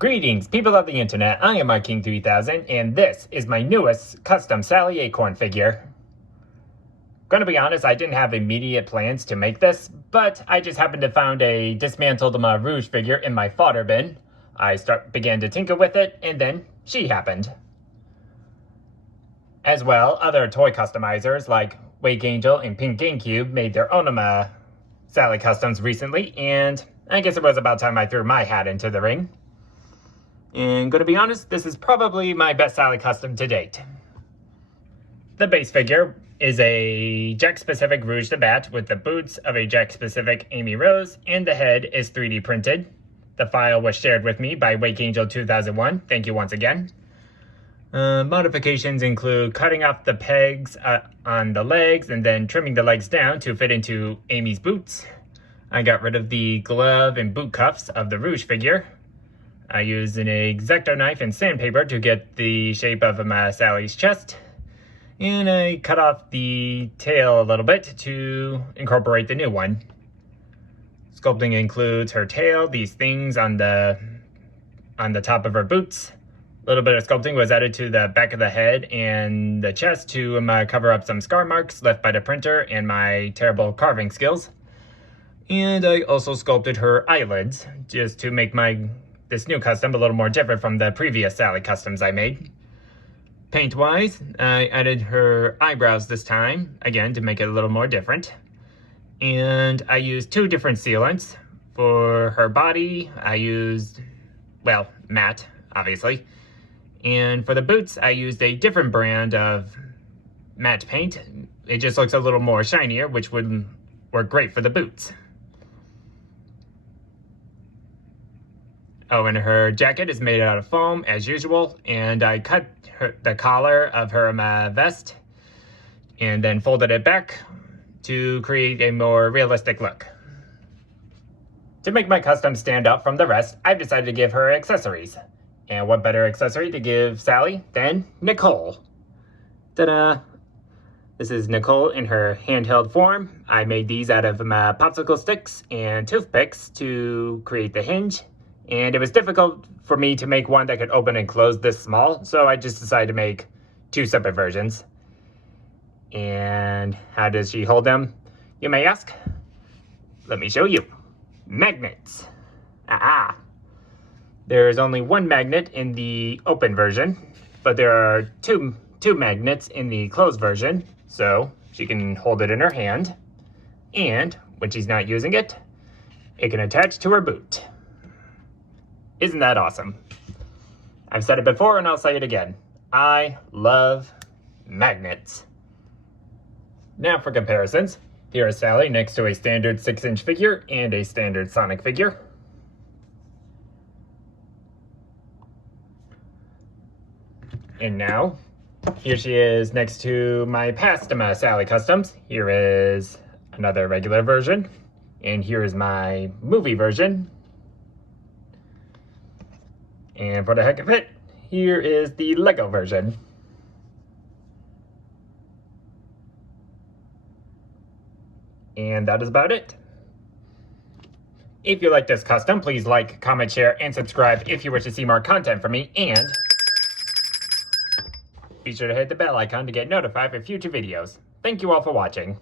Greetings, people of the internet. I am MyKing3000, and this is my newest custom Sally Acorn figure. Gonna be honest, I didn't have immediate plans to make this, but I just happened to find a dismantled Rouge figure in my fodder bin. I began to tinker with it, and then she happened. As well, other toy customizers like Wake Angel and Pink GameCube made their own Sally customs recently, and I guess it was about time I threw my hat into the ring. And gonna be honest, this is probably my best Sally custom to date. The base figure is a Jack-specific Rouge the Bat with the boots of a Jack-specific Amy Rose, and the head is 3D printed. The file was shared with me by Wake Angel 2001. Thank you once again. Modifications include cutting off the pegs on the legs and then trimming the legs down to fit into Amy's boots. I got rid of the glove and boot cuffs of the Rouge figure. I used an X-Acto knife and sandpaper to get the shape of Sally's chest. And I cut off the tail a little bit to incorporate the new one. Sculpting includes her tail, these things on the top of her boots. A little bit of sculpting was added to the back of the head and the chest to cover up some scar marks left by the printer and my terrible carving skills. And I also sculpted her eyelids just to make this new custom a little more different from the previous Sally customs I made. Paint-wise, I added her eyebrows this time, again, to make it a little more different. And I used two different sealants. For her body, I used, well, matte, obviously. And for the boots, I used a different brand of matte paint. It just looks a little more shinier, which would work great for the boots. Oh, and her jacket is made out of foam, as usual, and I cut the collar of her vest and then folded it back to create a more realistic look. To make my custom stand out from the rest, I've decided to give her accessories. And what better accessory to give Sally than Nicole? Ta-da! This is Nicole in her handheld form. I made these out of popsicle sticks and toothpicks to create the hinge. And it was difficult for me to make one that could open and close this small, so I just decided to make two separate versions. And how does she hold them, you may ask? Let me show you. Magnets. Ah! There's only one magnet in the open version, but there are two magnets in the closed version, so she can hold it in her hand. And when she's not using it, it can attach to her boot. Isn't that awesome? I've said it before and I'll say it again. I love magnets. Now for comparisons. Here is Sally next to a standard 6-inch figure and a standard Sonic figure. And now, here she is next to my past Sally customs. Here is another regular version. And here is my movie version. And for the heck of it, here is the Lego version. And that is about it. If you like this custom, please like, comment, share, and subscribe if you wish to see more content from me. And be sure to hit the bell icon to get notified for future videos. Thank you all for watching.